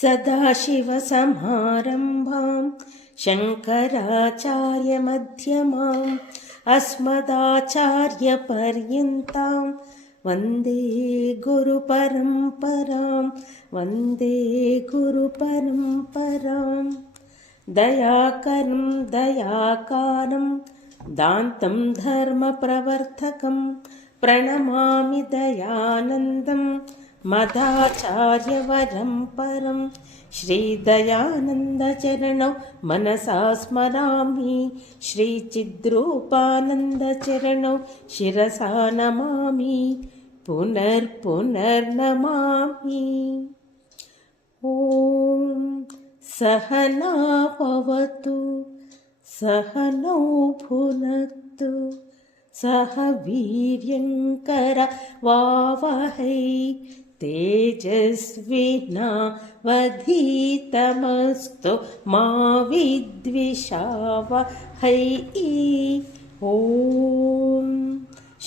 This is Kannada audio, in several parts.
सदाशिवसमारम्भां शङ्कराचार्यमध्यमाम् अस्मदाचार्यपर्यन्तां वन्दे गुरुपरम्परां वन्दे गुरुपरम्पराम्। दयाकरं दयाकारं दान्तं धर्मप्रवर्तकं प्रणमामि दयानन्दं मदाचार्यवरं परं श्रीदयानन्दचरणौ मनसा स्मरामि श्रीचिद्रूपानन्दचरणौ शिरसा नमामि पुनर्पुनर्नमामि ॐ सहना भवतु सहनौ भुनक्तु सह वीर्यङ्कर वावहै तेजस्विनावधीतमस्तु मा विद्विषावहै ॐ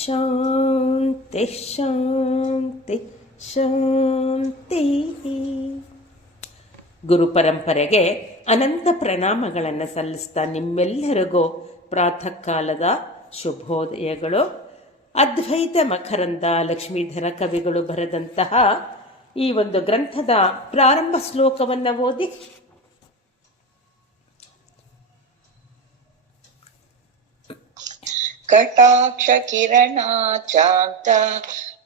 शान्तिः शान्तिः ಶಾಂತಿಃ ಗುರು ಪರಂಪರೆಗೆ ಅನಂತ ಪ್ರಣಾಮಗಳನ್ನು ಸಲ್ಲಿಸ್ತಾ ನಿಮ್ಮೆಲ್ಲರಿಗೂ ಪ್ರಾತಃ ಕಾಲದ ಶುಭೋದಯಗಳು ಅದ್ವೈತ ಮಕರಂದ ಲಕ್ಷ್ಮೀಧರ ಕವಿಗಳು ಬರೆದಂತಹ ಈ ಒಂದು ಗ್ರಂಥದ ಪ್ರಾರಂಭ ಶ್ಲೋಕವನ್ನು ಓದಿ कटाक्षकिरणाचान्त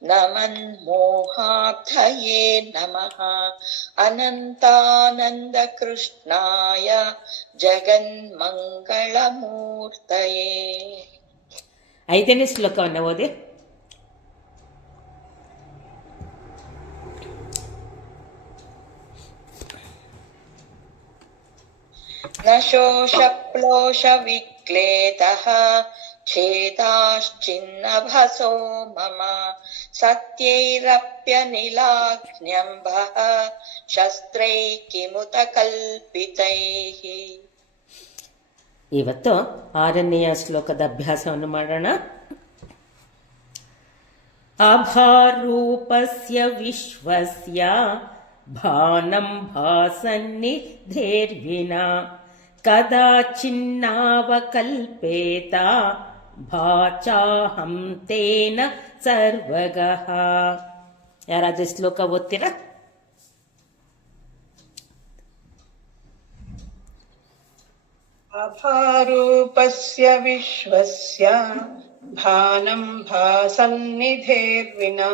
नमन्मोहाब्धये नमः अनन्तानन्दकृष्णाय जगन्मङ्गलमूर्तये ಐದನೇ ಶ್ಲೋಕವನ್ನು ಓದಿ न शोषप्लोषविक्लेदः छेदाश्चिन्नभसो मम सत्यैरप्यनिलाघ्न्यम्भः शस्त्रैः किमुत कल्पितैः ಇವತ್ತು ಆರನೆಯ ಶ್ಲೋಕದ ಅಭ್ಯಾಸವನ್ನು ಮಾಡೋಣ ಆಭಾರೂಪಸ್ಯ ವಿಶ್ವಸ್ಯ ಭಾನಂ ಭಾಸನ್ನಿಧೇರ್ವಿನ ಕದಾಚಿನ್ನಾವಕಲ್ಪೇತ ಭಾಚಾಹಂ ತೇನ ಸರ್ವಗಃ ಯಾರಾದ್ರೂ ಶ್ಲೋಕ ಓದ್ತೀರಾ अभारूपस्य विश्वस्य भानं भासन्निधेर्विना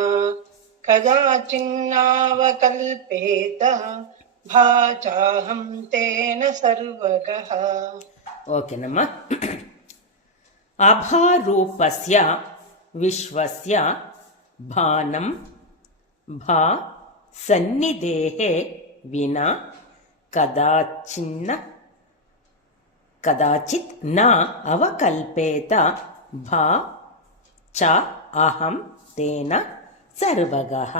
कदाचिन्नावकल्पेत भाचाहं तेन सर्वगः। ओके नम। अभारूपस्य विश्वस्य भानं भा सन्निधेः विना कदाचिन्न ಕದಾಚಿತ್ ನ ಅವಕಲ್ಪೇತ ಭಾ ಚ ಅಹಂ ತೇನ ಸರ್ವಗಃ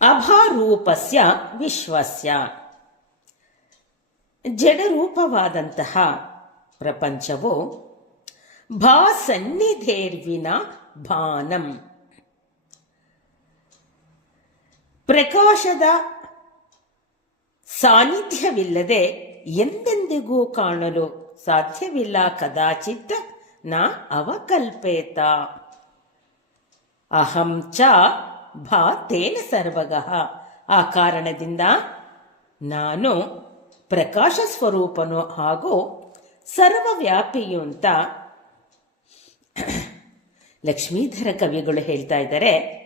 ಅಭಾರೂಪಸ್ಯ ವಿಶ್ವಸ್ಯ ಜಡರೂಪವಾದಂತಹ ಪ್ರಪಂಚವು ಭಾ ಸನ್ನಿಧೇರ್ವಿನ ಭಾನಂ ಪ್ರಕಾಶದ ಸಾನ್ನಿಧ್ಯವಿಲ್ಲದೆ ಎಂದೆಂದಿಗೂ ಕಾಣಲು ಸಾಧ್ಯವಿಲ್ಲ ಕದಾಚಿತ್ನ ಅವಕಲ್ಪೇತ. ಅಹಂ ಚ ಭಾ ತೇನ ಸರ್ವಗಃ. ಆ ಕಾರಣದಿಂದ ನಾನು ಪ್ರಕಾಶ ಸ್ವರೂಪನು ಹಾಗೂ ಸರ್ವವ್ಯಾಪಿಯು ಅಂತ ಲಕ್ಷ್ಮೀಧರ ಕವಿಗಳು ಹೇಳ್ತಾ ಇದ್ದಾರೆ.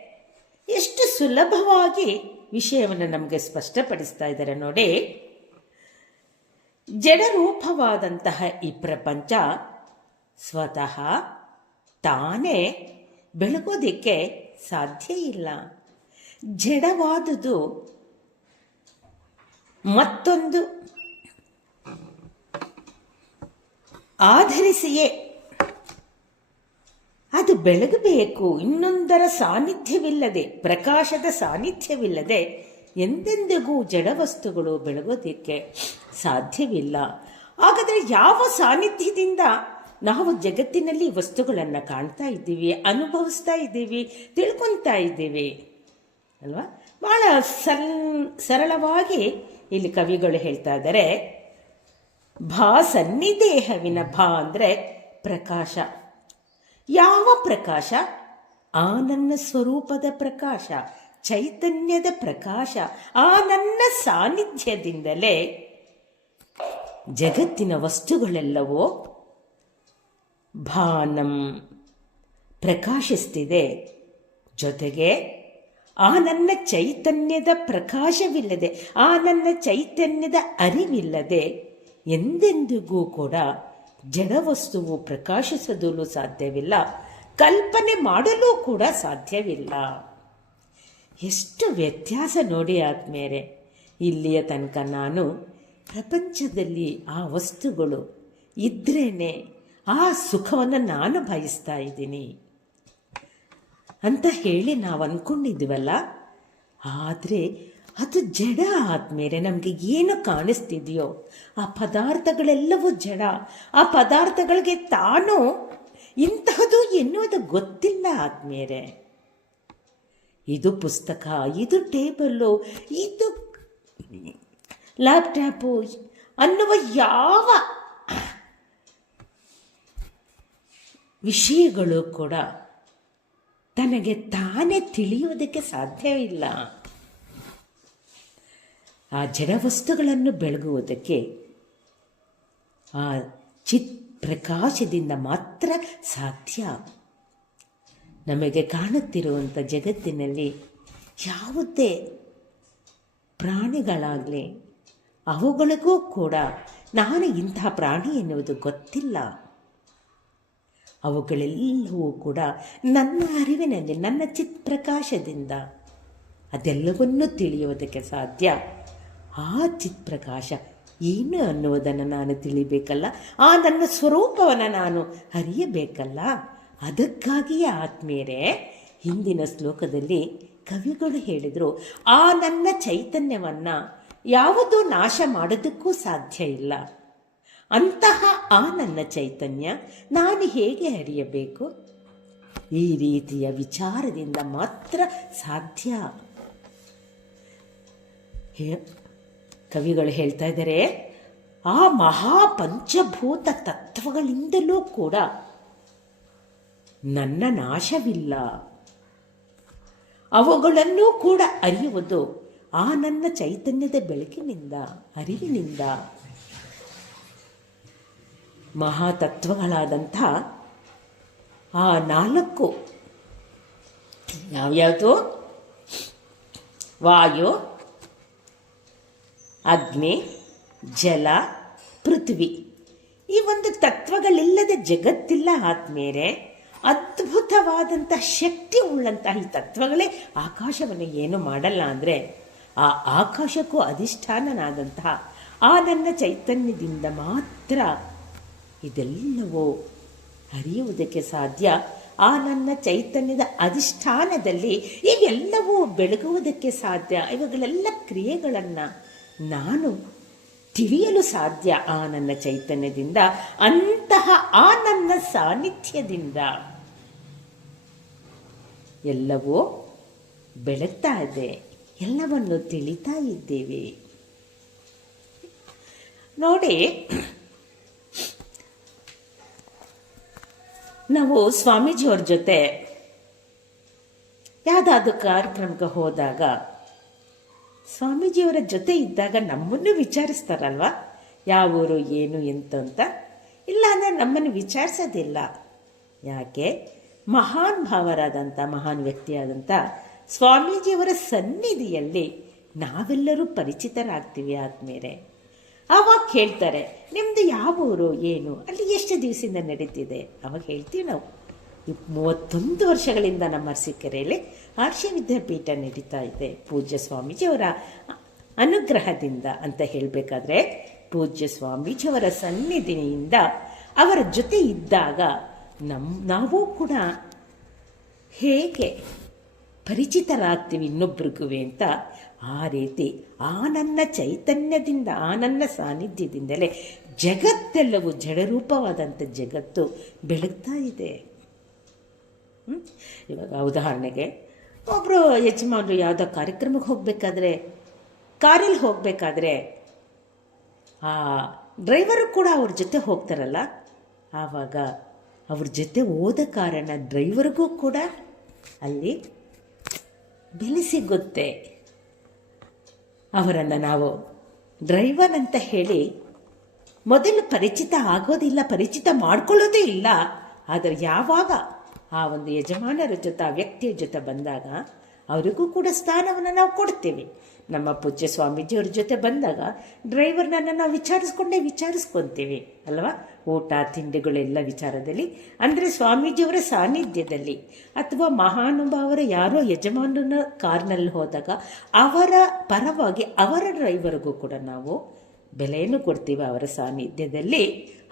ಎಷ್ಟು ಸುಲಭವಾಗಿ ವಿಷಯವನ್ನು ನಮಗೆ ಸ್ಪಷ್ಟಪಡಿಸ್ತಾ ಇದ್ದಾರೆ ನೋಡಿ. ಜಡರೂಪವಾದಂತಹ ಈ ಪ್ರಪಂಚ ಸ್ವತಃ ತಾನೇ ಬೆಳಗೋದಿಕ್ಕೆ ಸಾಧ್ಯ ಇಲ್ಲ. ಜಡವಾದುದು ಮತ್ತೊಂದು. ಆಧರಿಸಿಯೇ ಅದು ಬೆಳಗಬೇಕು. ಇನ್ನೊಂದರ ಸಾನ್ನಿಧ್ಯವಿಲ್ಲದೆ, ಪ್ರಕಾಶದ ಸಾನ್ನಿಧ್ಯವಿಲ್ಲದೆ ಎಂದೆಂದಿಗೂ ಜಡವಸ್ತುಗಳು ಬೆಳಗೋದಕ್ಕೆ ಸಾಧ್ಯವಿಲ್ಲ. ಹಾಗಾದರೆ ಯಾವ ಸಾನ್ನಿಧ್ಯದಿಂದ ನಾವು ಜಗತ್ತಿನಲ್ಲಿ ವಸ್ತುಗಳನ್ನು ಕಾಣ್ತಾ ಇದ್ದೀವಿ, ಅನುಭವಿಸ್ತಾ ಇದ್ದೀವಿ, ತಿಳ್ಕೊತಾ ಇದ್ದೀವಿ? ಅಲ್ವಾ? ಸಲ್, ಸರಳವಾಗಿ ಇಲ್ಲಿ ಕವಿಗಳು ಹೇಳ್ತಾ ಇದ್ದಾರೆ ಭಾ ಸನ್ನಿದೇಹವಿನ ಭಾ ಅಂದರೆ ಪ್ರಕಾಶ. ಯಾವ ಪ್ರಕಾಶ? ಆ ನನ್ನ ಸ್ವರೂಪದ ಪ್ರಕಾಶ, ಚೈತನ್ಯದ ಪ್ರಕಾಶ, ಆ ನನ್ನ ಸಾನ್ನಿಧ್ಯದಿಂದಲೇ ಜಗತ್ತಿನ ವಸ್ತುಗಳೆಲ್ಲವೋ ಭಾನಂ ಪ್ರಕಾಶಿಸ್ತಿದೆ. ಜೊತೆಗೆ ಆ ನನ್ನ ಚೈತನ್ಯದ ಪ್ರಕಾಶವಿಲ್ಲದೆ, ಆ ನನ್ನ ಚೈತನ್ಯದ ಅರಿವಿಲ್ಲದೆ ಎಂದೆಂದಿಗೂ ಕೂಡ ಜಡವಸ್ತುವು ಪ್ರಕಾಶಿಸಲು ಸಾಧ್ಯವಿಲ್ಲ. ಕಲ್ಪನೆ ಮಾಡಲು ಕೂಡ ಸಾಧ್ಯವಿಲ್ಲ. ಎಷ್ಟು ವ್ಯತ್ಯಾಸ ನೋಡಿ ಆದ್ಮೇಲೆ ಇಲ್ಲಿಯ ತನಕ ನಾನು ಪ್ರಪಂಚದಲ್ಲಿ ಆ ವಸ್ತುಗಳು ಇದ್ರೇನೆ ಆ ಸುಖವನ್ನು ನಾನು ಬಯಸ್ತಾ ಇದ್ದೀನಿ. ಅಂತ ಹೇಳಿ ನಾವು ಅಂದ್ಕೊಂಡಿದ್ವಲ್ಲ ಆದರೆ ಅದು ಜಡ ಆದಮೇಲೆ ನಮಗೆ ಏನು ಕಾಣಿಸ್ತಿದೆಯೋ ಆ ಪದಾರ್ಥಗಳೆಲ್ಲವೂ ಜಡ. ಆ ಪದಾರ್ಥಗಳಿಗೆ ತಾನು ಇಂತಹದು ಎನ್ನುವುದು ಗೊತ್ತಿಲ್ಲ ಆದಮೇಲೆ. ಇದು ಪುಸ್ತಕ, ಇದು ಟೇಬಲ್ಲು, ಇದು ಲ್ಯಾಪ್ಟಾಪು ಅನ್ನುವ ಯಾವ ವಿಷಯಗಳು ಕೂಡ ತನಗೆ ತಾನೇ ತಿಳಿಯೋದಕ್ಕೆ ಸಾಧ್ಯವಿಲ್ಲ ಆ ಜಡವಸ್ತುಗಳನ್ನು ಬೆಳಗುವುದಕ್ಕೆ ಆ ಚಿತ್ ಪ್ರಕಾಶದಿಂದ ಮಾತ್ರ ಸಾಧ್ಯ. ನಮಗೆ ಕಾಣುತ್ತಿರುವಂಥ ಜಗತ್ತಿನಲ್ಲಿ ಯಾವುದೇ ಪ್ರಾಣಿಗಳಾಗಲಿ, ಅವುಗಳಿಗೂ ಕೂಡ ನಾನು ಇಂತಹ ಪ್ರಾಣಿ ಎನ್ನುವುದು ಗೊತ್ತಿಲ್ಲ. ಅವುಗಳೆಲ್ಲವೂ ಕೂಡ ನನ್ನ ಅರಿವಿನಲ್ಲಿ, ನನ್ನ ಚಿತ್ ಪ್ರಕಾಶದಿಂದ ಅದೆಲ್ಲವನ್ನೂ ತಿಳಿಯುವುದಕ್ಕೆ ಸಾಧ್ಯ. ಆ ಚಿತ್ ಪ್ರಕಾಶ ಏನು ಅನ್ನುವುದನ್ನು ನಾನು ತಿಳಿಬೇಕಲ್ಲ? ಆ ನನ್ನ ಸ್ವರೂಪವನ್ನು ನಾನು ಅರಿಯಬೇಕಲ್ಲ? ಅದಕ್ಕಾಗಿಯೇ ಆತ್ಮೀಯರೇ, ಹಿಂದಿನ ಶ್ಲೋಕದಲ್ಲಿ ಕವಿಗಳು ಹೇಳಿದರು, ಆ ನನ್ನ ಚೈತನ್ಯವನ್ನು ಯಾವುದೂ ನಾಶ ಮಾಡೋದಕ್ಕೂ ಸಾಧ್ಯ ಇಲ್ಲ. ಅಂತಹ ಆ ನನ್ನ ಚೈತನ್ಯ ನಾನು ಹೇಗೆ ಅರಿಯಬೇಕು? ಈ ರೀತಿಯ ವಿಚಾರದಿಂದ ಮಾತ್ರ ಸಾಧ್ಯ. ಕವಿಗಳು ಹೇಳ್ತಾ ಇದ್ದಾರೆ, ಆ ಮಹಾಪಂಚಭೂತ ತತ್ವಗಳಿಂದಲೂ ಕೂಡ ನನ್ನ ನಾಶವಿಲ್ಲ. ಅವುಗಳನ್ನು ಕೂಡ ಅರಿಯುವುದು ಆ ನನ್ನ ಚೈತನ್ಯದ ಬೆಳಕಿನಿಂದ, ಅರಿವಿನಿಂದ. ಮಹಾತತ್ವಗಳಾದಂಥ ಆ ನಾಲ್ಕು ಯಾವ್ಯಾವುದು? ವಾಯು ಅಗ್ನಿ, ಜಲ, ಪೃಥ್ವಿ. ಈ ಒಂದು ತತ್ವಗಳಿಲ್ಲದ ಜಗತ್ತಿಲ್ಲ ಆದ್ಮೇಲೆ ಅದ್ಭುತವಾದಂಥ ಶಕ್ತಿ ಉಳ್ಳಂತಹ ಈ ತತ್ವಗಳೇ ಆಕಾಶವನ್ನು ಏನು ಮಾಡಲ್ಲ ಅಂದರೆ, ಆ ಆಕಾಶಕ್ಕೂ ಅಧಿಷ್ಠಾನನಾದಂತಹ ಆ ನನ್ನ ಚೈತನ್ಯದಿಂದ ಮಾತ್ರ ಇದೆಲ್ಲವೂ ಅರಿಯುವುದಕ್ಕೆ ಸಾಧ್ಯ. ಆ ನನ್ನ ಚೈತನ್ಯದ ಅಧಿಷ್ಠಾನದಲ್ಲಿ ಈಗೆಲ್ಲವೂ ಬೆಳಗುವುದಕ್ಕೆ ಸಾಧ್ಯ. ಇವುಗಳೆಲ್ಲ ಕ್ರಿಯೆಗಳನ್ನು ನಾನು ತಿಳಿಯಲು ಸಾಧ್ಯ ಆ ನನ್ನ ಚೈತನ್ಯದಿಂದ, ಅಂತಹ ಆ ನನ್ನ ಸಾನ್ನಿಧ್ಯದಿಂದ. ಎಲ್ಲವೂ ಬೆಳಗ್ತಾ ಇದೆ, ಎಲ್ಲವನ್ನು ತಿಳಿತಾ ಇದ್ದೇವೆ. ನೋಡಿ, ನಾವು ಸ್ವಾಮೀಜಿಯವ್ರ ಜೊತೆ ಯಾವುದಾದ್ರೂ ಕಾರ್ಯಕ್ರಮಕ್ಕೆ ಹೋದಾಗ ಸ್ವಾಮೀಜಿಯವರ ಜೊತೆ ಇದ್ದಾಗ ನಮ್ಮನ್ನು ವಿಚಾರಿಸ್ತಾರಲ್ವಾ? ಯಾವ ಊರು, ಏನು, ಎಂತ ಅಂತ? ಇಲ್ಲ, ಅಂದರೆ ನಮ್ಮನ್ನು ವಿಚಾರಿಸೋದಿಲ್ಲ. ಯಾಕೆ? ಮಹಾನ್ ಭಾವರಾದಂಥ, ಮಹಾನ್ ವ್ಯಕ್ತಿಯಾದಂಥ ಸ್ವಾಮೀಜಿಯವರ ಸನ್ನಿಧಿಯಲ್ಲಿ ನಾವೆಲ್ಲರೂ ಪರಿಚಿತರಾಗ್ತೀವಿ ಆದಮೇಲೆ. ಆವಾಗ ಕೇಳ್ತಾರೆ ನಿಮ್ಮದು ಯಾವ ಊರು, ಏನು? ಅಲ್ಲಿ ಎಷ್ಟು ದಿವಸದಿಂದ ನಡೀತಿದೆ? ಅವಾಗ ಹೇಳ್ತೀವಿ ನಾವು. ಮೂವತ್ತೊಂದು ವರ್ಷಗಳಿಂದ ನಮ್ಮ ಅರಸೀಕೆರೆಯಲ್ಲಿ ಆರ್ಷ ವಿದ್ಯಾಪೀಠ ನಡೀತಾ ಇದೆ ಪೂಜ್ಯ ಸ್ವಾಮೀಜಿಯವರ ಅನುಗ್ರಹದಿಂದ ಅಂತ ಹೇಳಬೇಕಾದ್ರೆ, ಪೂಜ್ಯ ಸ್ವಾಮೀಜಿಯವರ ಸನ್ನಿಧಿನಿಯಿಂದ ಅವರ ಜೊತೆ ಇದ್ದಾಗ ನಮ್ಮ ನಾವು ಕೂಡ ಹೇಗೆ ಪರಿಚಿತರಾಗ್ತೀವಿ ಇನ್ನೊಬ್ರಿಗೂ ಅಂತ ಆ ರೀತಿ, ಆ ನನ್ನ ಚೈತನ್ಯದಿಂದ, ಆ ನನ್ನ ಸಾನ್ನಿಧ್ಯದಿಂದಲೇ ಜಗತ್ತೆಲ್ಲವೂ ಜಡರೂಪವಾದಂಥ ಜಗತ್ತು ಬೆಳಗ್ತಾ ಇದೆ? ಇವಾಗ ಉದಾಹರಣೆಗೆ ಒಬ್ಬರು ಯಜಮಾನರು ಯಾವುದೋ ಕಾರ್ಯಕ್ರಮಕ್ಕೆ ಹೋಗಬೇಕಾದ್ರೆ ಕಾರಲ್ಲಿ ಹೋಗಬೇಕಾದ್ರೆ, ಆ ಡ್ರೈವರು ಕೂಡ ಅವ್ರ ಜೊತೆ ಹೋಗ್ತಾರಲ್ಲ? ಆವಾಗ ಅವ್ರ ಜೊತೆ ಹೋದ ಕಾರಣ ಡ್ರೈವರ್ಗೂ ಕೂಡ ಅಲ್ಲಿ ಬೆಲೆ ಸಿಗುತ್ತೆ. ಅವರನ್ನು ನಾವು ಡ್ರೈವರ್ ಅಂತ ಹೇಳಿ ಮೊದಲು ಪರಿಚಿತ ಆಗೋದಿಲ್ಲ, ಪರಿಚಿತ ಮಾಡ್ಕೊಳ್ಳೋದೇ ಇಲ್ಲ. ಆದರೆ ಯಾವಾಗ ಆ ಒಂದು ಯಜಮಾನರ ಜೊತೆ, ಆ ವ್ಯಕ್ತಿಯ ಜೊತೆ ಬಂದಾಗ ಅವರಿಗೂ ಕೂಡ ಸ್ಥಾನವನ್ನು ನಾವು ಕೊಡ್ತೇವೆ. ನಮ್ಮ ಪೂಜ್ಯ ಸ್ವಾಮೀಜಿಯವ್ರ ಜೊತೆ ಬಂದಾಗ ಡ್ರೈವರ್ನನ್ನು ನಾವು ವಿಚಾರಿಸ್ಕೊಂಡೇ ವಿಚಾರಿಸ್ಕೊತೇವೆ, ಅಲ್ವಾ? ಊಟ, ತಿಂಡಿಗಳೆಲ್ಲ ವಿಚಾರದಲ್ಲಿ. ಅಂದರೆ ಸ್ವಾಮೀಜಿಯವರ ಸಾನ್ನಿಧ್ಯದಲ್ಲಿ ಅಥವಾ ಮಹಾನುಭಾವರ ಯಾರೋ ಯಜಮಾನನ ಕಾರ್ನಲ್ಲಿ ಹೋದಾಗ ಅವರ ಪರವಾಗಿ ಅವರ ಡ್ರೈವರ್ಗೂ ಕೂಡ ನಾವು ಬೆಲೆಯನ್ನು ಕೊಡ್ತೀವಿ ಅವರ ಸಾನ್ನಿಧ್ಯದಲ್ಲಿ.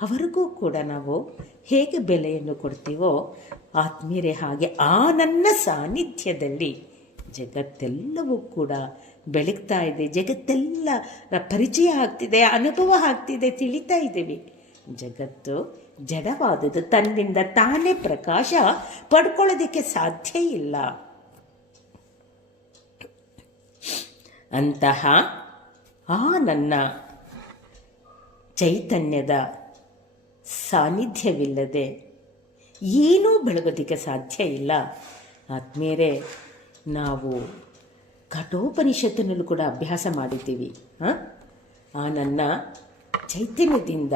ಅವರಿಗೂ ಕೂಡ ನಾವು ಹೇಗೆ ಬೆಲೆಯನ್ನು ಕೊಡ್ತೀವೋ ಆತ್ಮೀಯರೇ ಹಾಗೆ ಆ ನನ್ನ ಸಾನ್ನಿಧ್ಯದಲ್ಲಿ ಜಗತ್ತೆಲ್ಲವೂ ಕೂಡ ಬೆಳಗ್ತಾ ಇದೆ. ಜಗತ್ತೆಲ್ಲ ಪರಿಚಯ ಆಗ್ತಿದೆ, ಅನುಭವ ಆಗ್ತಿದೆ, ತಿಳಿತಾ ಇದ್ದೀವಿ. ಜಗತ್ತು ಜಡವಾದುದು ತನ್ನಿಂದ ತಾನೇ ಪ್ರಕಾಶ ಪಡ್ಕೊಳ್ಳೋದಕ್ಕೆ ಸಾಧ್ಯ ಇಲ್ಲ. ಅಂತಹ ಆ ನನ್ನ ಚೈತನ್ಯದ ಸಾನ್ನಿಧ್ಯವಿಲ್ಲದೆ ಏನೂ ಬೆಳಗೋದಕ್ಕೆ ಸಾಧ್ಯ ಇಲ್ಲ. ಆತ್ಮೀಯರೇ, ನಾವು ಕಠೋಪನಿಷತ್ತಿನಲ್ಲೂ ಕೂಡ ಅಭ್ಯಾಸ ಮಾಡಿದ್ದೀವಿ. ಹಾಂ? ಆ ನನ್ನ ಚೈತನ್ಯದಿಂದ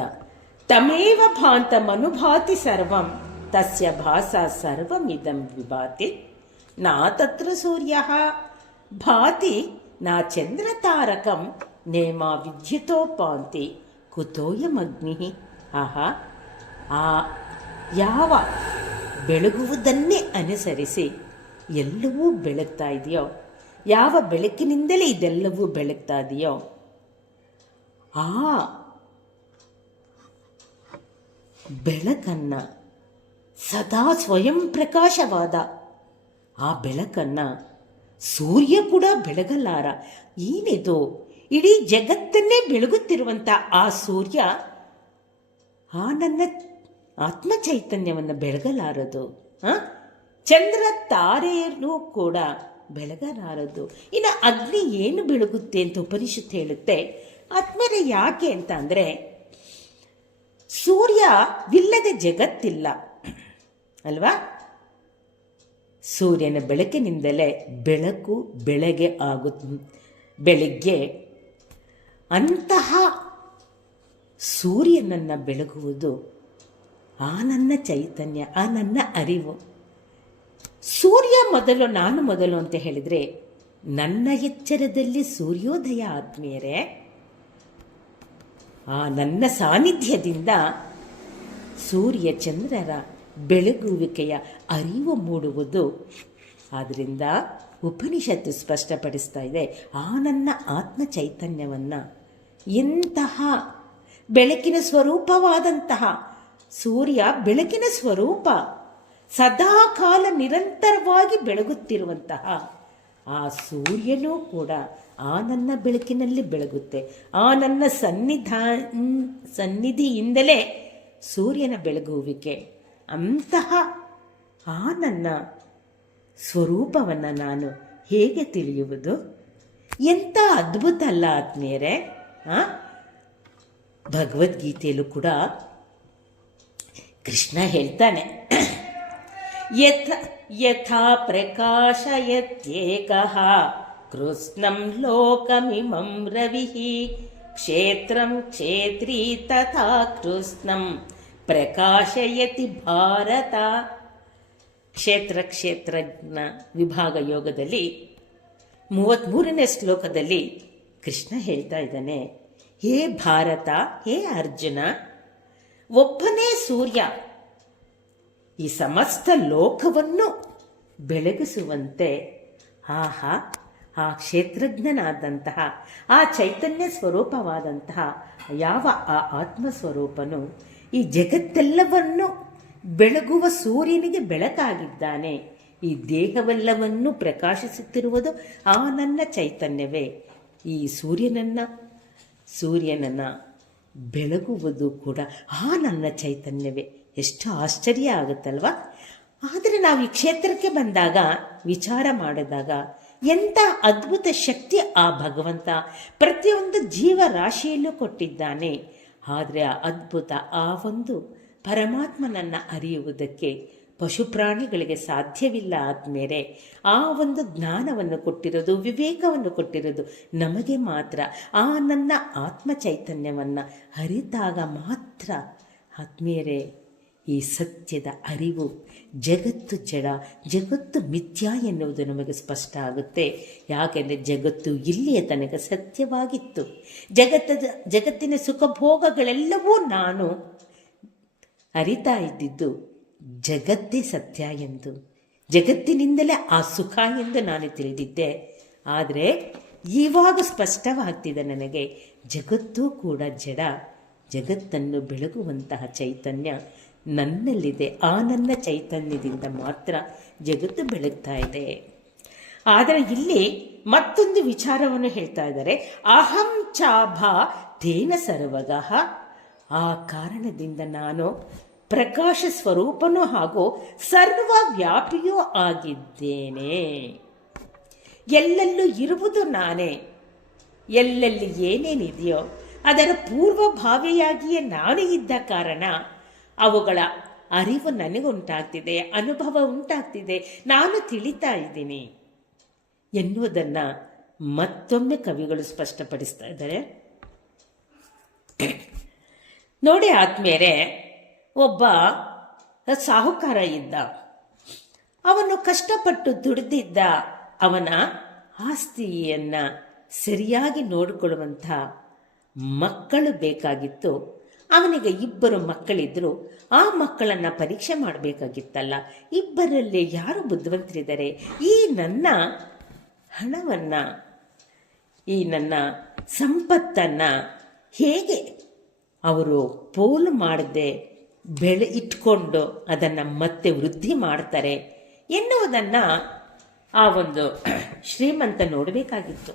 ತಮೇವ ಭಾಂತ ಮನುಭಾತಿ ಸರ್ವಂ, ತಸ್ಯ ಭಾಸ ಸರ್ವಮಿದಂ ವಿಭಾತಿ, ನಾ ತತ್ರ ಸೂರ್ಯ, ಭಾತಿ ನಾ ಚಂದ್ರತಾರಕಂ, ನೇಮ ವಿದ್ಯುತೋಪಾಂತಿ, ಕುತೋಯಮಗ್ನಿ. ಆಹಾ. ಆ, ಯಾವ ಬೆಳಗುವುದನ್ನೇ ಅನುಸರಿಸಿ ಎಲ್ಲವೂ ಬೆಳಗ್ತಾ ಇದೆಯೋ, ಯಾವ ಬೆಳಕಿನಿಂದಲೇ ಇದೆಲ್ಲವೂ ಬೆಳಗ್ತಾ ಇದೆಯೋ, ಆ ಬೆಳಕನ್ನು ಸದಾ ಸ್ವಯಂ ಪ್ರಕಾಶವಾದ ಆ ಬೆಳಕನ್ನು ಸೂರ್ಯ ಕೂಡ ಬೆಳಗಲಾರ. ಏನಿದು? ಇಡೀ ಜಗತ್ತನ್ನೇ ಬೆಳಗುತ್ತಿರುವಂಥ ಆ ಸೂರ್ಯ ಆ ನನ್ನ ಆತ್ಮ ಚೈತನ್ಯವನ್ನು ಬೆಳಗಲಾರದು. ಹಾಂ? ಚಂದ್ರ ತಾರೆಯಲ್ಲೂ ಕೂಡ ಬೆಳಗಲಾರದು. ಇನ್ನು ಅಗ್ನಿ ಏನು ಬೆಳಗುತ್ತೆ ಅಂತ ಉಪನಿಷತ್ತು ಹೇಳುತ್ತೆ. ಆತ್ಮರ ಯಾಕೆ ಅಂತ ಅಂದರೆ ಸೂರ್ಯವಿಲ್ಲದೆ ಜಗತ್ತಿಲ್ಲ. ಅಲ್ವಾ? ಸೂರ್ಯನ ಬೆಳಕಿನಿಂದಲೇ ಬೆಳಕು ಬೆಳಗ್ಗೆ ಆಗುತ್ತೆ ಬೆಳಗ್ಗೆ ಅಂತಹ ಸೂರ್ಯನನ್ನು ಬೆಳಗುವುದು ಆ ನನ್ನ ಚೈತನ್ಯ, ಆ ನನ್ನ ಅರಿವು. ಸೂರ್ಯ ಮೊದಲು, ನಾನು ಮೊದಲು ಅಂತ ಹೇಳಿದರೆ, ನನ್ನ ಎಚ್ಚರದಲ್ಲಿ ಸೂರ್ಯೋದಯ ಆತ್ಮೀಯರೇ, ಆ ನನ್ನ ಸಾನ್ನಿಧ್ಯದಿಂದ ಸೂರ್ಯ ಚಂದ್ರರ ಬೆಳಗುವಿಕೆಯ ಅರಿವು ಮೂಡುವುದು. ಆದ್ದರಿಂದ ಉಪನಿಷತ್ತು ಸ್ಪಷ್ಟಪಡಿಸ್ತಾ ಇದೆ, ಆ ನನ್ನ ಆತ್ಮ ಚೈತನ್ಯವನ್ನು ಎಂತಹ ಬೆಳಕಿನ ಸ್ವರೂಪವಾದಂತಹ ಸೂರ್ಯ ಬೆಳಕಿನ ಸ್ವರೂಪ, ಸದಾ ಕಾಲ ನಿರಂತರವಾಗಿ ಬೆಳಗುತ್ತಿರುವಂತಹ ಆ ಸೂರ್ಯನೂ ಕೂಡ ಆ ನನ್ನ ಬೆಳಕಿನಲ್ಲಿ ಬೆಳಗುತ್ತೆ. ಆ ನನ್ನ ಸನ್ನಿಧಾ, ಸನ್ನಿಧಿಯಿಂದಲೇ ಸೂರ್ಯನ ಬೆಳಗುವಿಕೆ. ಅಂತಹ ಆ ನನ್ನ ಸ್ವರೂಪವನ್ನು ನಾನು ಹೇಗೆ ತಿಳಿಯುವುದು? ಎಂಥ ಅದ್ಭುತ ಅಲ್ಲ ಆತ್ಮೀಯರೇ, ಆ? ಭಗವದ್ಗೀತೆಯಲ್ಲೂ ಕೂಡ ಕೃಷ್ಣ ಹೇಳ್ತಾನೆ. ಯಥ, ಯಥಾ ಪ್ರಕಾಶಯತ್ಯೇಕಃ ಕೃಷ್ಣಂ ಲೋಕಮಿಮಂ ರವಿ ಕ್ಷೇತ್ರಂ ಕ್ಷೇತ್ರೀ ತಥಾ ಕೃಷ್ಣಂ ಪ್ರಕಾಶಯತಿ ಭಾರತ. ಕ್ಷೇತ್ರ, ಕ್ಷೇತ್ರಜ್ಞ ವಿಭಾಗ ಯೋಗದಲ್ಲಿ ಮೂವತ್ತ್ಮೂರನೇ ಶ್ಲೋಕದಲ್ಲಿ ಕೃಷ್ಣ ಹೇಳ್ತಾ ಇದ್ದಾನೆ. ಹೇ ಭಾರತ, ಹೇ ಅರ್ಜುನ, ಒಬ್ಬನೇ ಸೂರ್ಯ. ಈ ಸಮಸ್ತ ಲೋಕವನ್ನು ಬೆಳಗಿಸುವಂತೆ, ಆಹಾ, ಆ ಕ್ಷೇತ್ರಜ್ಞನಾದಂತಹ, ಆ ಚೈತನ್ಯ ಸ್ವರೂಪವಾದಂತಹ, ಯಾವ ಆ ಆತ್ಮ ಸ್ವರೂಪನು ಈ ಜಗತ್ತೆಲ್ಲವನ್ನು ಬೆಳಗುವ ಸೂರ್ಯನಿಗೆ ಬೆಳಕಾಗಿದ್ದಾನೆ. ಈ ದೇಹವೆಲ್ಲವನ್ನು ಪ್ರಕಾಶಿಸುತ್ತಿರುವುದು ಆ ನನ್ನ ಚೈತನ್ಯವೇ. ಈ ಸೂರ್ಯನನ್ನು ಸೂರ್ಯನನ್ನು ಬೆಳಗುವುದು ಕೂಡ ಆ ನನ್ನ ಚೈತನ್ಯವೇ. ಎಷ್ಟು ಆಶ್ಚರ್ಯ ಆಗುತ್ತಲ್ವ? ಆದರೆ ನಾವು ಈ ಕ್ಷೇತ್ರಕ್ಕೆ ಬಂದಾಗ, ವಿಚಾರ ಮಾಡಿದಾಗ ಎಂಥ ಅದ್ಭುತ ಶಕ್ತಿ ಆ ಭಗವಂತ ಪ್ರತಿಯೊಂದು ಜೀವರಾಶಿಯಲ್ಲೂ ಕೊಟ್ಟಿದ್ದಾನೆ. ಆದರೆ ಆ ಅದ್ಭುತ ಆ ಒಂದು ಪರಮಾತ್ಮನನ್ನು ಅರಿಯುವುದಕ್ಕೆ ಪಶು ಪ್ರಾಣಿಗಳಿಗೆ ಸಾಧ್ಯವಿಲ್ಲ ಆದಮೇಲೆ ಆ ಒಂದು ಜ್ಞಾನವನ್ನು ಕೊಟ್ಟಿರೋದು, ವಿವೇಕವನ್ನು ಕೊಟ್ಟಿರೋದು ನಮಗೆ ಮಾತ್ರ. ಆ ನನ್ನ ಆತ್ಮ ಚೈತನ್ಯವನ್ನು ಅರಿತಾಗ ಮಾತ್ರ ಆತ್ಮೀಯರೇ, ಈ ಸತ್ಯದ ಅರಿವು ಜಗತ್ತು ಜಡ, ಜಗತ್ತು ಮಿಥ್ಯ ಎನ್ನುವುದು ನಮಗೆ ಸ್ಪಷ್ಟ ಆಗುತ್ತೆ. ಯಾಕೆಂದರೆ ಜಗತ್ತು ಇಲ್ಲಿಯ ತನಕ ಸತ್ಯವಾಗಿತ್ತು. ಜಗತ್ತದ, ಜಗತ್ತಿನ ಸುಖಭೋಗಗಳೆಲ್ಲವೂ ನಾನು ಅರಿತಾ ಇದ್ದಿದ್ದು ಜಗತ್ತೇ ಸತ್ಯ ಎಂದು, ಜಗತ್ತಿನಿಂದಲೇ ಆ ಸುಖ ಎಂದು ನಾನು ತಿಳಿದಿದ್ದೆ. ಆದರೆ ಇವಾಗ ಸ್ಪಷ್ಟವಾಗ್ತಿದೆ ನನಗೆ, ಜಗತ್ತೂ ಕೂಡ ಜಡ. ಜಗತ್ತನ್ನು ಬೆಳಗುವಂತಹ ಚೈತನ್ಯ ನನ್ನಲ್ಲಿದೆ. ಆ ನನ್ನ ಚೈತನ್ಯದಿಂದ ಮಾತ್ರ ಜಗತ್ತು ಬೆಳಗ್ತಾ ಇದೆ. ಆದರೆ ಇಲ್ಲಿ ಮತ್ತೊಂದು ವಿಚಾರವನ್ನು ಹೇಳ್ತಾ ಇದ್ದಾರೆ. ಅಹಂ ಚಾಭ ತೇನ ಸರ್ವಗಃ. ಆ ಕಾರಣದಿಂದ ನಾನು ಪ್ರಕಾಶ ಸ್ವರೂಪನೂ ಹಾಗೂ ಸರ್ವವ್ಯಾಪಿಯೂ ಆಗಿದ್ದೇನೆ. ಎಲ್ಲೆಲ್ಲೂ ಇರುವುದು ನಾನೇ. ಎಲ್ಲೆಲ್ಲಿ ಏನೇನಿದೆಯೋ ಅದರ ಪೂರ್ವಭಾವಿಯಾಗಿಯೇ ನಾನು ಇದ್ದ ಕಾರಣ ಅವುಗಳ ಅರಿವು ನನಗುಂಟಾಗ್ತಿದೆ, ಅನುಭವ ಉಂಟಾಗ್ತಿದೆ, ನಾನು ತಿಳಿತಾ ಇದ್ದೀನಿ. ಎನ್ನುವುದನ್ನು ಮತ್ತೊಮ್ಮೆ ಕವಿಗಳು ಸ್ಪಷ್ಟಪಡಿಸ್ತಾ ಇದ್ದಾರೆ. ನೋಡಿ ಆದ್ಮೇಲೆ ಒಬ್ಬ ಸಾಹುಕಾರ ಇದ್ದ. ಅವನು ಕಷ್ಟಪಟ್ಟು ದುಡಿದಿದ್ದ ಅವನ ಆಸ್ತಿಯನ್ನ ಸರಿಯಾಗಿ ನೋಡಿಕೊಳ್ಳುವಂಥ ಮಕ್ಕಳು ಬೇಕಾಗಿತ್ತು. ಅವನಿಗೆ ಇಬ್ಬರು ಮಕ್ಕಳಿದ್ರು. ಆ ಮಕ್ಕಳನ್ನ ಪರೀಕ್ಷೆ ಮಾಡಬೇಕಾಗಿತ್ತಲ್ಲ. ಇಬ್ಬರಲ್ಲಿ ಯಾರು ಬುದ್ಧಿವಂತರಿದ್ದಾರೆ? ಈ ನನ್ನ ಹಣವನ್ನ, ಈ ನನ್ನ ಸಂಪತ್ತನ್ನು ಹೇಗೆ ಅವರು ಪೋಲು ಮಾಡದೆ ಬೆಳೆ ಇಟ್ಕೊಂಡು ಅದನ್ನು ಮತ್ತೆ ವೃದ್ಧಿ ಮಾಡ್ತಾರೆ ಎನ್ನುವುದನ್ನು ಆ ಒಂದು ಶ್ರೀಮಂತ ನೋಡಬೇಕಾಗಿತ್ತು.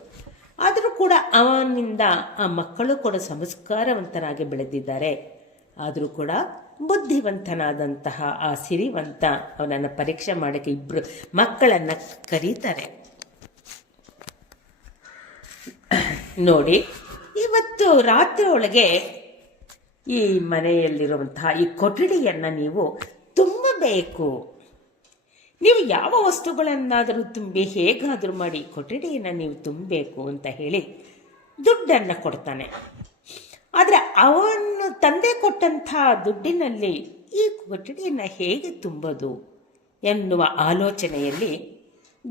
ಆದರೂ ಕೂಡ ಅವನಿಂದ ಆ ಮಕ್ಕಳು ಕೂಡ ಸಂಸ್ಕಾರವಂತರಾಗಿ ಬೆಳೆದಿದ್ದಾರೆ. ಆದರೂ ಕೂಡ ಬುದ್ಧಿವಂತನಾದಂತಹ ಆ ಸಿರಿವಂತ ಅವನನ್ನು ಪರೀಕ್ಷೆ ಮಾಡೋಕ್ಕೆ ಇಬ್ಬರು ಮಕ್ಕಳನ್ನು ಕರೀತಾರೆ. ನೋಡಿ, ಇವತ್ತು ರಾತ್ರಿ ಒಳಗೆ ಈ ಮನೆಯಲ್ಲಿರುವಂತಹ ಈ ಕೊಠಡಿಯನ್ನು ನೀವು ತುಂಬಬೇಕು. ನೀವು ಯಾವ ವಸ್ತುಗಳನ್ನಾದರೂ ತುಂಬಿ ಹೇಗಾದರೂ ಮಾಡಿ ಕೊಠಡಿಯನ್ನು ನೀವು ತುಂಬಬೇಕು ಅಂತ ಹೇಳಿ ದುಡ್ಡನ್ನು ಕೊಡ್ತಾನೆ. ಆದರೆ ಅವನು ತಂದೆ ಕೊಟ್ಟಂಥ ದುಡ್ಡಿನಲ್ಲಿ ಈ ಕೊಠಡಿಯನ್ನು ಹೇಗೆ ತುಂಬೋದು ಎನ್ನುವ ಆಲೋಚನೆಯಲ್ಲಿ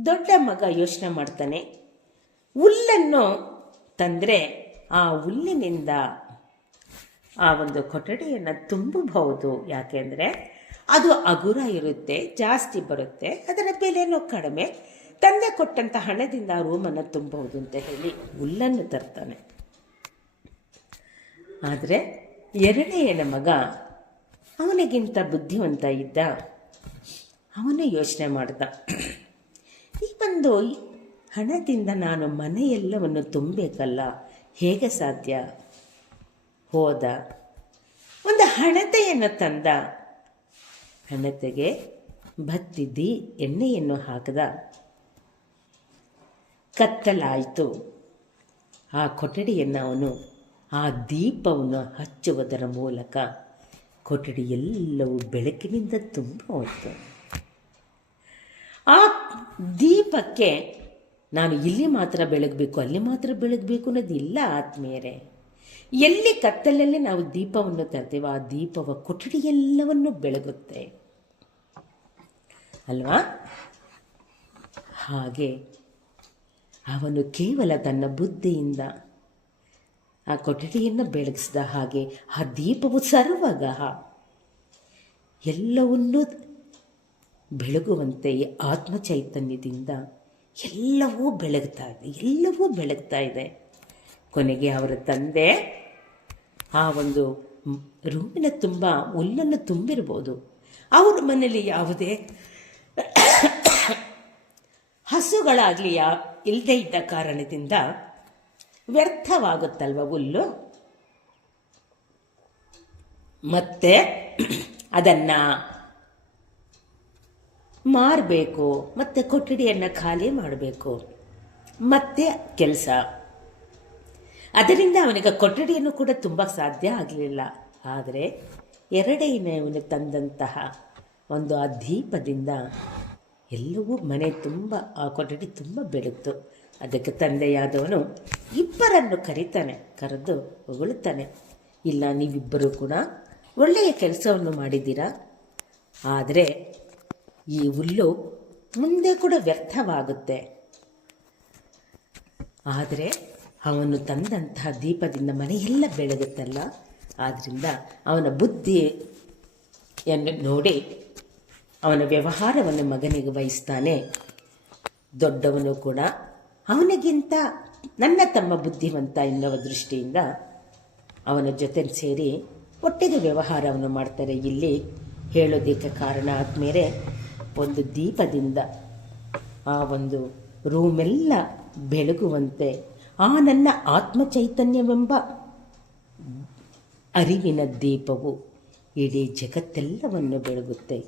ದೊಡ್ಡ ಮಗ ಯೋಚನೆ ಮಾಡ್ತಾನೆ. ಹುಲ್ಲನ್ನು ತಂದರೆ ಆ ಹುಲ್ಲಿನಿಂದ ಆ ಒಂದು ಕೊಠಡಿಯನ್ನು ತುಂಬಬಹುದು. ಯಾಕೆಂದರೆ ಅದು ಅಗುರ ಇರುತ್ತೆ, ಜಾಸ್ತಿ ಬರುತ್ತೆ, ಅದರ ಬೆಲೆನೂ ಕಡಿಮೆ. ತಂದೆ ಕೊಟ್ಟಂಥ ಹಣದಿಂದ ಆ ರೂಮನ್ನು ತುಂಬಬಹುದು ಅಂತ ಹೇಳಿ ಹುಲ್ಲನ್ನು ತರ್ತಾನೆ. ಆದರೆ ಎರಡನೆಯನ ಮಗ ಅವನಿಗಿಂತ ಬುದ್ಧಿವಂತ ಇದ್ದ, ಅವನು ಯೋಚನೆ ಮಾಡ್ದ. ಈ ಒಂದು ಹಣದಿಂದ ನಾನು ಮನೆಯೆಲ್ಲವನ್ನು ತುಂಬಬೇಕಲ್ಲ, ಹೇಗೆ ಸಾಧ್ಯ? ಹೋದ. ಒಂದು ಹಣತೆಯನ್ನು ತಂದ. ಹಣತೆಗೆ ಬತ್ತಿದ್ದಿ, ಎಣ್ಣೆಯನ್ನು ಹಾಕದ. ಕತ್ತಲಾಯಿತು. ಆ ಕೊಠಡಿಯನ್ನು ಅವನು, ಆ ದೀಪವನ್ನು ಹಚ್ಚುವುದರ ಮೂಲಕ ಕೊಠಡಿ ಎಲ್ಲವೂ ಬೆಳಕಿನಿಂದ ತುಂಬ ಹೋಯಿತು. ಆ ದೀಪಕ್ಕೆ ನಾನು ಇಲ್ಲಿ ಮಾತ್ರ ಬೆಳಗಬೇಕು, ಅಲ್ಲಿ ಮಾತ್ರ ಬೆಳಗಬೇಕು ಅನ್ನೋದಿಲ್ಲ ಆತ್ಮೀಯರೇ. ಎಲ್ಲಿ ಕತ್ತಲಲ್ಲಿ ನಾವು ದೀಪವನ್ನು ತರ್ತೇವೋ ಆ ದೀಪವ ಕೊಠಡಿ ಎಲ್ಲವನ್ನು ಬೆಳಗುತ್ತೆ. ಅಲ್ವಾ? ಹಾಗೆ ಅವನು ಕೇವಲ ತನ್ನ ಬುದ್ಧಿಯಿಂದ ಆ ಕೊಠಡಿಯನ್ನು ಬೆಳಗಿಸಿದ ಹಾಗೆ ಆ ದೀಪವು ಸರ್ವಗಹ ಎಲ್ಲವನ್ನೂ ಬೆಳಗುವಂತೆ ಆತ್ಮ ಚೈತನ್ಯದಿಂದ ಎಲ್ಲವೂ ಬೆಳಗ್ತಾ ಇದೆ, ಎಲ್ಲವೂ ಬೆಳಗ್ತಾ ಇದೆ. ಕೊನೆಗೆ ಅವರ ತಂದೆ ಆ ಒಂದು ರೂಮಿನ ತುಂಬ, ಹುಲ್ಲನ್ನು ತುಂಬಿರ್ಬೋದು. ಅವ್ರ ಮನೆಯಲ್ಲಿ ಯಾವುದೇ ಹಸುಗಳಾಗಲಿ ಯಾ ಇಲ್ಲದೆ ಇದ್ದ ಕಾರಣದಿಂದ ವ್ಯರ್ಥವಾಗುತ್ತಲ್ವ ಹುಲ್ಲು? ಮತ್ತೆ ಅದನ್ನು ಮಾರಬೇಕು, ಮತ್ತು ಕೊಠಡಿಯನ್ನು ಖಾಲಿ ಮಾಡಬೇಕು. ಮತ್ತೆ ಕೆಲಸ. ಅದರಿಂದ ಅವನಿಗೆ ಕೊಠಡಿಯನ್ನು ಕೂಡ ತುಂಬ ಸಾಧ್ಯ ಆಗಲಿಲ್ಲ. ಆದರೆ ಎರಡನೇ ಅವನು ತಂದಂತಹ ಒಂದು ಆ ದೀಪದಿಂದ ಎಲ್ಲವೂ ಮನೆ ತುಂಬ, ಆ ಕೊಠಡಿ ತುಂಬ ಬೆಳಗ್ತು. ಅದಕ್ಕೆ ತಂದೆಯಾದವನು ಇಬ್ಬರನ್ನು ಕರೀತಾನೆ, ಕರೆದು ಹೊಗಳುತ್ತಾನೆ. ಇಲ್ಲ, ನೀವಿಬ್ಬರೂ ಕೂಡ ಒಳ್ಳೆಯ ಕೆಲಸವನ್ನು ಮಾಡಿದ್ದೀರಾ? ಆದರೆ ಈ ಹುಲ್ಲು ಮುಂದೆ ಕೂಡ ವ್ಯರ್ಥವಾಗುತ್ತೆ. ಆದರೆ ಅವನು ತಂದಂತಹ ದೀಪದಿಂದ ಮನೆಯೆಲ್ಲ ಬೆಳಗುತ್ತಲ್ಲ? ಆದ್ದರಿಂದ ಅವನ ಬುದ್ಧಿಯನ್ನು ನೋಡಿ ಅವನ ವ್ಯವಹಾರವನ್ನು ಮಗನಿಗೆ ವಹಿಸ್ತಾನೆ. ದೊಡ್ಡವನು ಕೂಡ ಅವನಿಗಿಂತ ನನ್ನ ತಮ್ಮ ಬುದ್ಧಿವಂತ ಎನ್ನುವ ದೃಷ್ಟಿಯಿಂದ ಅವನ ಜೊತೆ ಸೇರಿ ಒಟ್ಟಿಗೆ ವ್ಯವಹಾರವನ್ನು ಮಾಡ್ತಾರೆ. ಇಲ್ಲಿ ಹೇಳೋದಕ್ಕೆ ಕಾರಣ ಆದಮೇಲೆ ಒಂದು ದೀಪದಿಂದ ಆ ಒಂದು ರೂಮೆಲ್ಲ ಬೆಳಗುವಂತೆ ಆ ನನ್ನ ಆತ್ಮ ಚೈತನ್ಯವೆಂಬ ಅರಿವಿನ ದೀಪವು ಇಡೀ ಜಗತ್ತೆಲ್ಲವನ್ನು ಬೆಳಗುತ್ತೆ.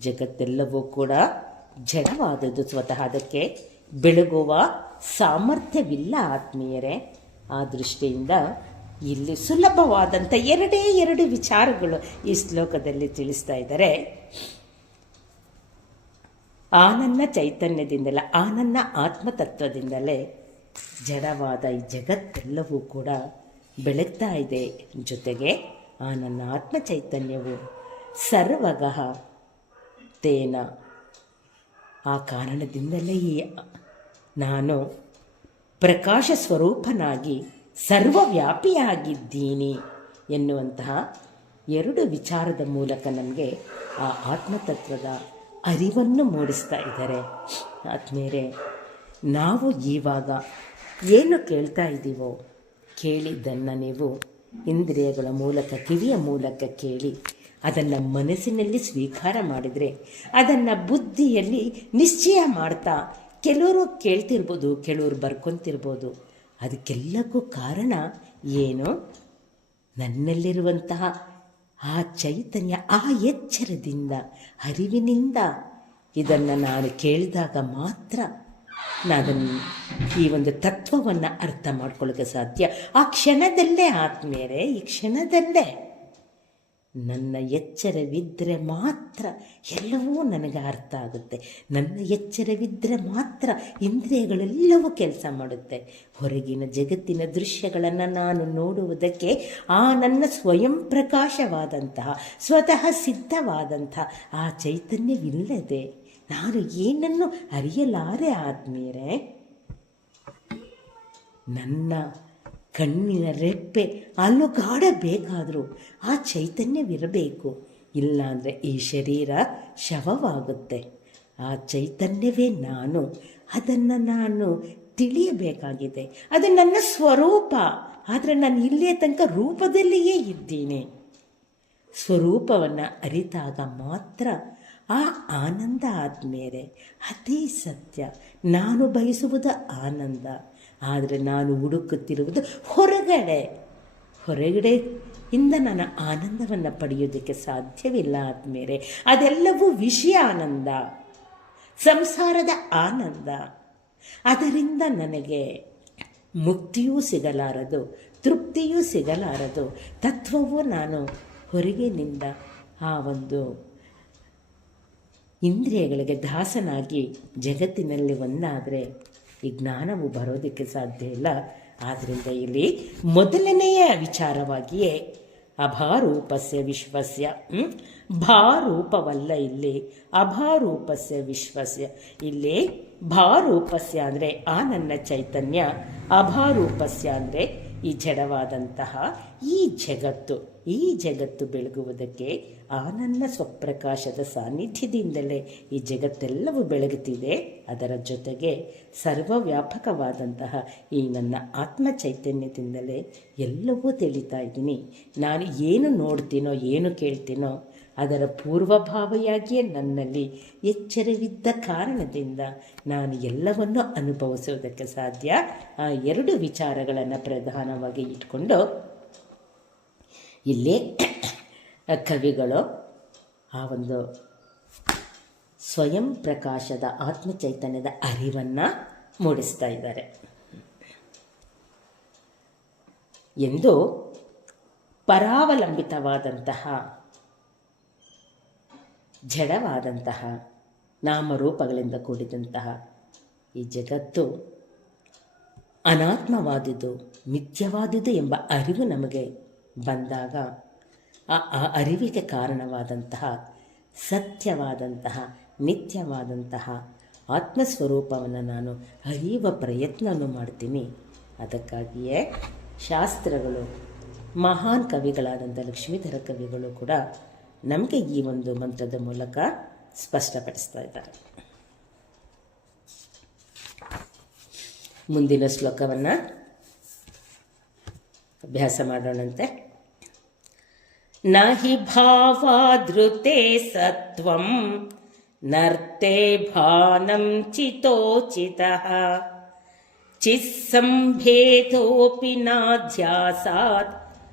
ಜಗತ್ತೆಲ್ಲವೂ ಕೂಡ ಜಡವಾದದ್ದು ಸ್ವತಃ. ಅದಕ್ಕೆ ಬೆಳಗುವ ಸಾಮರ್ಥ್ಯವಿಲ್ಲ ಆತ್ಮೀಯರೇ. ಆ ದೃಷ್ಟಿಯಿಂದ ಇಲ್ಲಿ ಸುಲಭವಾದಂಥ ಎರಡೇ ಎರಡು ವಿಚಾರಗಳು ಈ ಶ್ಲೋಕದಲ್ಲಿ ತಿಳಿಸ್ತಾ ಇದ್ದಾರೆ. ಆ ನನ್ನ ಚೈತನ್ಯದಿಂದಲೇ, ಆ ನನ್ನ ಆತ್ಮತತ್ವದಿಂದಲೇ ಜಡವಾದ ಈ ಜಗತ್ತೆಲ್ಲವೂ ಕೂಡ ಬೆಳಗ್ತಾ ಇದೆ. ಜೊತೆಗೆ ಆ ನನ್ನ ಆತ್ಮ ಚೈತನ್ಯವು ಸರ್ವಗಹ ತೇನ. ಆ ಕಾರಣದಿಂದಲೇ ನಾನು ಪ್ರಕಾಶ ಸ್ವರೂಪನಾಗಿ ಸರ್ವವ್ಯಾಪಿಯಾಗಿದ್ದೀನಿ ಎನ್ನುವಂತಹ ಎರಡು ವಿಚಾರದ ಮೂಲಕ ನಮಗೆ ಆ ಆತ್ಮತತ್ವದ ಅರಿವನ್ನು ಮೂಡಿಸ್ತಾ ಇದ್ದಾರೆ. ಆದ್ಮೇಲೆ ನಾವು ಇವಾಗ ಏನು ಕೇಳ್ತಾ ಇದ್ದೀವೋ? ಕೇಳಿದ್ದನ್ನು ನೀವು ಇಂದ್ರಿಯಗಳ ಮೂಲಕ, ಕಿವಿಯ ಮೂಲಕ ಕೇಳಿ, ಅದನ್ನು ಮನಸ್ಸಿನಲ್ಲಿ ಸ್ವೀಕಾರ ಮಾಡಿದರೆ, ಅದನ್ನು ಬುದ್ಧಿಯಲ್ಲಿ ನಿಶ್ಚಯ ಮಾಡ್ತಾ, ಕೆಲವರು ಕೇಳ್ತಿರ್ಬೋದು, ಕೆಲವರು ಬರ್ಕೊತಿರ್ಬೋದು. ಅದಕ್ಕೆಲ್ಲಕ್ಕೂ ಕಾರಣ ಏನು? ನನ್ನಲ್ಲಿರುವಂತಹ ಆ ಚೈತನ್ಯ, ಆ ಎಚ್ಚರದಿಂದ, ಅರಿವಿನಿಂದ ಇದನ್ನು ನಾನು ಕೇಳಿದಾಗ ಮಾತ್ರ ನಾನದನ್ನು ಈ ಒಂದು ತತ್ವವನ್ನು ಅರ್ಥ ಮಾಡ್ಕೊಳ್ಳೋಕೆ ಸಾಧ್ಯ. ಆ ಕ್ಷಣದಲ್ಲೇ ಆತ್ಮೀಯರೇ ಈ ಕ್ಷಣದಲ್ಲೇ ನನ್ನ ಎಚ್ಚರವಿದ್ದರೆ ಮಾತ್ರ ಎಲ್ಲವೂ ನನಗೆ ಅರ್ಥ ಆಗುತ್ತೆ. ನನ್ನ ಎಚ್ಚರವಿದ್ದರೆ ಮಾತ್ರ ಇಂದ್ರಿಯಗಳೆಲ್ಲವೂ ಕೆಲಸ ಮಾಡುತ್ತೆ. ಹೊರಗಿನ ಜಗತ್ತಿನ ದೃಶ್ಯಗಳನ್ನು ನಾನು ನೋಡುವುದಕ್ಕೆ ಆ ನನ್ನ ಸ್ವಯಂ ಪ್ರಕಾಶವಾದಂತಹ, ಸ್ವತಃ ಸಿದ್ಧವಾದಂತಹ ಆ ಚೈತನ್ಯವಿಲ್ಲದೆ ನಾನು ಏನನ್ನು ಅರಿಯಲಾರೆ ಆದ್ಮೇಲೆ ನನ್ನ ಕಣ್ಣಿನ ರೆಪ್ಪೆ ಅಲುಗಾಡಬೇಕಾದರೂ ಆ ಚೈತನ್ಯವಿರಬೇಕು. ಇಲ್ಲಾಂದರೆ ಈ ಶರೀರ ಶವವಾಗುತ್ತೆ. ಆ ಚೈತನ್ಯವೇ ನಾನು. ಅದನ್ನು ನಾನು ತಿಳಿಯಬೇಕಾಗಿದೆ. ಅದು ನನ್ನ ಸ್ವರೂಪ. ಆದರೆ ನಾನು ಇಲ್ಲಿಯ ತನಕ ರೂಪದಲ್ಲಿಯೇ ಇದ್ದೀನಿ. ಸ್ವರೂಪವನ್ನು ಅರಿತಾಗ ಮಾತ್ರ ಆ ಆನಂದ ಆದಮೇಲೆ ಅದೇ ಸತ್ಯ. ನಾನು ಬಯಸುವುದು ಆನಂದ. ಆದರೆ ನಾನು ಹುಡುಕುತ್ತಿರುವುದು ಹೊರಗಡೆ. ಹೊರಗಡೆ ಇಂದ ನನ್ನ ಆನಂದವನ್ನು ಪಡೆಯೋದಕ್ಕೆ ಸಾಧ್ಯವಿಲ್ಲ ಆದಮೇಲೆ. ಅದೆಲ್ಲವೂ ವಿಷಯ ಆನಂದ. ಸಂಸಾರದ ಆನಂದ. ಅದರಿಂದ ನನಗೆ ಮುಕ್ತಿಯೂ ಸಿಗಲಾರದು, ತೃಪ್ತಿಯೂ ಸಿಗಲಾರದು. ತತ್ವವು ನಾನು ಹೊರಗಿನಿಂದ ಆ ಒಂದು ಇಂದ್ರಿಯಗಳಿಗೆ ದಾಸನಾಗಿ ಜಗತ್ತಿನಲ್ಲಿ ಒಂದಾದರೆ ಈ ಜ್ಞಾನವು ಬರೋದಕ್ಕೆ ಸಾಧ್ಯ ಇಲ್ಲ. ಆದ್ದರಿಂದ ಇಲ್ಲಿ ಮೊದಲನೆಯ ವಿಚಾರವಾಗಿಯೇ ಅಭಾರೂಪಸ್ಯ ವಿಶ್ವಸ್ಯ? ಭಾರೂಪವಲ್ಲ ಇಲ್ಲಿ. ಅಭಾರೂಪಸ್ಯ ವಿಶ್ವಸ್ಯ. ಇಲ್ಲಿ ಭಾರೂಪಸ್ಯ ಅಂದರೆ ಆ ನನ್ನ ಚೈತನ್ಯ, ಅಭಾರೂಪಸ್ಯ ಅಂದರೆ ಈ ಜಡವಾದಂತಹ ಈ ಜಗತ್ತು ಈ ಜಗತ್ತು ಬೆಳಗುವುದಕ್ಕೆ ಆ ನನ್ನ ಸ್ವಪ್ರಕಾಶದ ಸಾನ್ನಿಧ್ಯದಿಂದಲೇ ಈ ಜಗತ್ತೆಲ್ಲವೂ ಬೆಳಗುತ್ತಿದೆ. ಅದರ ಜೊತೆಗೆ ಸರ್ವವ್ಯಾಪಕವಾದಂತಹ ಈ ನನ್ನ ಆತ್ಮ ಚೈತನ್ಯದಿಂದಲೇ ಎಲ್ಲವೂ ತಿಳಿತಾ ಇದ್ದೀನಿ. ನಾನು ಏನು ನೋಡ್ತೀನೋ, ಏನು ಕೇಳ್ತೀನೋ ಅದರ ಪೂರ್ವಭಾವಿಯಾಗಿಯೇ ನನ್ನಲ್ಲಿ ಎಚ್ಚರವಿದ್ದ ಕಾರಣದಿಂದ ನಾನು ಎಲ್ಲವನ್ನು ಅನುಭವಿಸೋದಕ್ಕೆ ಸಾಧ್ಯ. ಆ ಎರಡು ವಿಚಾರಗಳನ್ನು ಪ್ರಧಾನವಾಗಿ ಇಟ್ಕೊಂಡು ಇಲ್ಲಿ ಕವಿಗಳು ಆ ಒಂದು ಸ್ವಯಂ ಪ್ರಕಾಶದ ಆತ್ಮ ಚೈತನ್ಯದ ಅರಿವನ್ನು ಮೂಡಿಸ್ತಾ ಇದ್ದಾರೆ. ಎಂದು ಪರಾವಲಂಬಿತವಾದಂತಹ ಜಡವಾದಂತಹ ನಾಮರೂಪಗಳಿಂದ ಕೂಡಿದಂತಹ ಈ ಜಗತ್ತು ಅನಾತ್ಮವಾದುದು ಮಿಥ್ಯವಾದುದು ಎಂಬ ಅರಿವು ನಮಗೆ ಬಂದಾಗ ಆ ಅರಿವಿಗೆ ಕಾರಣವಾದಂತಹ, ಸತ್ಯವಾದಂತಹ, ನಿತ್ಯವಾದಂತಹ ಆತ್ಮಸ್ವರೂಪವನ್ನು ನಾನು ಅರಿಯುವ ಪ್ರಯತ್ನವನ್ನು ಮಾಡ್ತೀನಿ. ಅದಕ್ಕಾಗಿಯೇ ಶಾಸ್ತ್ರಗಳು, ಮಹಾನ್ ಕವಿಗಳಾದಂಥ ಲಕ್ಷ್ಮೀಧರ ಕವಿಗಳು ಕೂಡ ನಮಗೆ ಈ ಒಂದು ಮಂತ್ರದ ಮೂಲಕ ಸ್ಪಷ್ಟಪಡಿಸ್ತಾ ಇದ್ದಾರೆ. ಮುಂದಿನ ಶ್ಲೋಕವನ್ನು ಅಭ್ಯಾಸ ಮಾಡೋಣಂತೆ. ನ ಭಾವಾದೃತೆ ಸತ್ವಂ ನರ್ತೆ ಭಾನಂ ಚಿತೋಚಿತ. ಚಿತ್ಸಂಭೇದೋಪಿ ನಾಧ್ಯಾಸಾತ್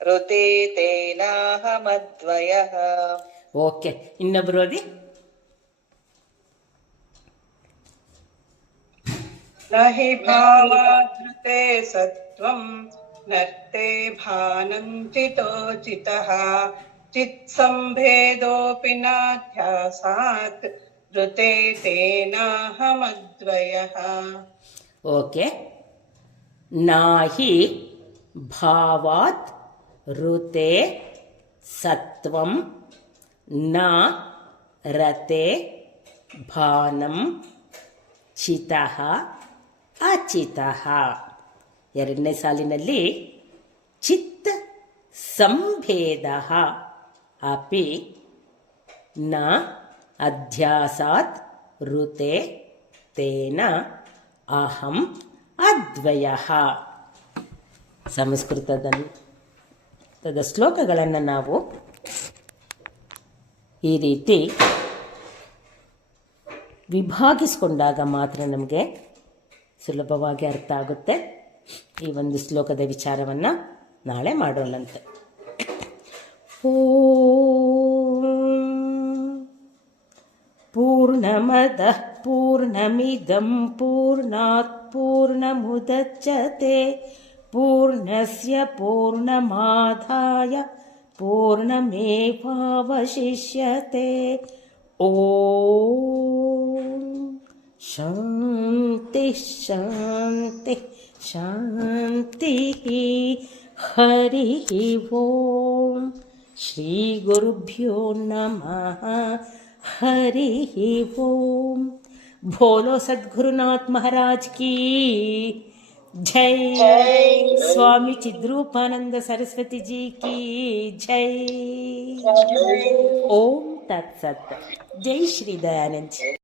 ऋते तेनाहमद्वयः ಓಕೆ ಇನ್ನೊಬ್ರು ಓದಿ न हि भावाधृते सत्त्वम् नर्ते भानम् चितोचितः चित्सम्भेदोऽपि नाध्यासात् ऋते तेनाहमद्वयः ಓಕೆ ನಾಹಿ ಭಾವಾತ್ ಋತೆ ಸತ್ವಂ ನ ರತೆ ಭಾನಂ ಚಿತಃ ಅಚಿತಃ ಎರಡನೇ ಸಾಲಿನಲ್ಲಿ ಚಿತ್ತ ಸಂಭೇದ ಅಪಿ ನ ಅಧ್ಯಾಸಾತ್ ಋತೆ ತೇನ ಅಹಂ ಅದ್ವಯ ಸಂಸ್ಕೃತದ ಶಾಸ್ತ್ರದ ಶ್ಲೋಕಗಳನ್ನು ನಾವು ಈ ರೀತಿ ವಿಭಾಗಿಸಿಕೊಂಡಾಗ ಮಾತ್ರ ನಮಗೆ ಸುಲಭವಾಗಿ ಅರ್ಥ ಆಗುತ್ತೆ. ಈ ಒಂದು ಶ್ಲೋಕದ ವಿಚಾರವನ್ನು ನಾಳೆ ಮಾಡೋಣಂತೆ. ಪೂರ್ಣಮದ ಪೂರ್ಣಮಿದಂ ಪೂರ್ಣಾತ್ ಪೂರ್ಣಮುದಚ್ಚತೆ पूर्णस्य पूर्णमादाय पूर्णमेवावशिष्यते। ॐ शान्तिः शान्तिः शान्तिः। हरिः ॐ श्रीगुरुभ्यो नमः। हरिः ॐ भोलो सद्गुरुनाथ महाराज की। జై స్వామి చిద్రూపానంద సరస్వతిజీ కీ జై. ఓం తత్సత్. జై శ్రీ దయానంద్.